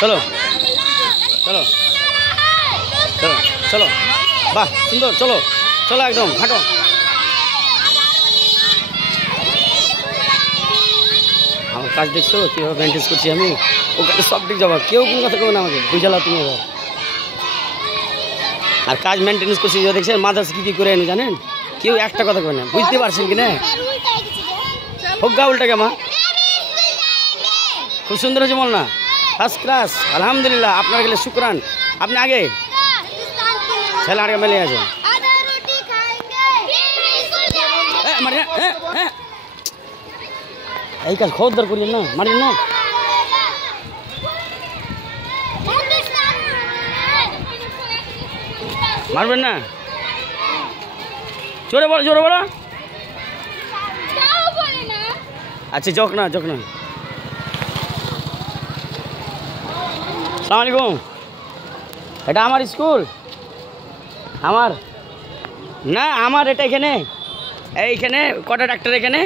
চলো চলো চলো চলো, বাহ সুন্দর, চলো চলো একদম হাঁটো। আমার কাজ দেখছো কীভাবে মেনটেন করছি আমি, ওখানে সব দিক যাবো, কেউ কোনো কথা কেউ না আমাকে বুঝালা তুমি এবার। আর কাজ মেনটেন্স করছি যে দেখছেন মাথা কী করে এনে জানেন, কেউ একটা কথা কেউ না, বুঝতে পারছেন কি না? হোক গা উল্টা কেমা, খুব সুন্দর হয়েছে বল না, ফার্স্ট ক্লাস আলহামদুলিল্লাহ। আপনার গেলে শুক্রান, আপনি আগে ছেলে আগে মেলে আছেন। এই কাজ খবরদার করিয়েন না, মারিয়েন না। মারবেন না, জোরে বলো জোরে বলো। আচ্ছা যোগ না যোগ না। আসসালামু আলাইকুম, এটা আমার স্কুল, আমার না আমার এটা এখানে, এইখানে কটা ডাক্তার এখানে।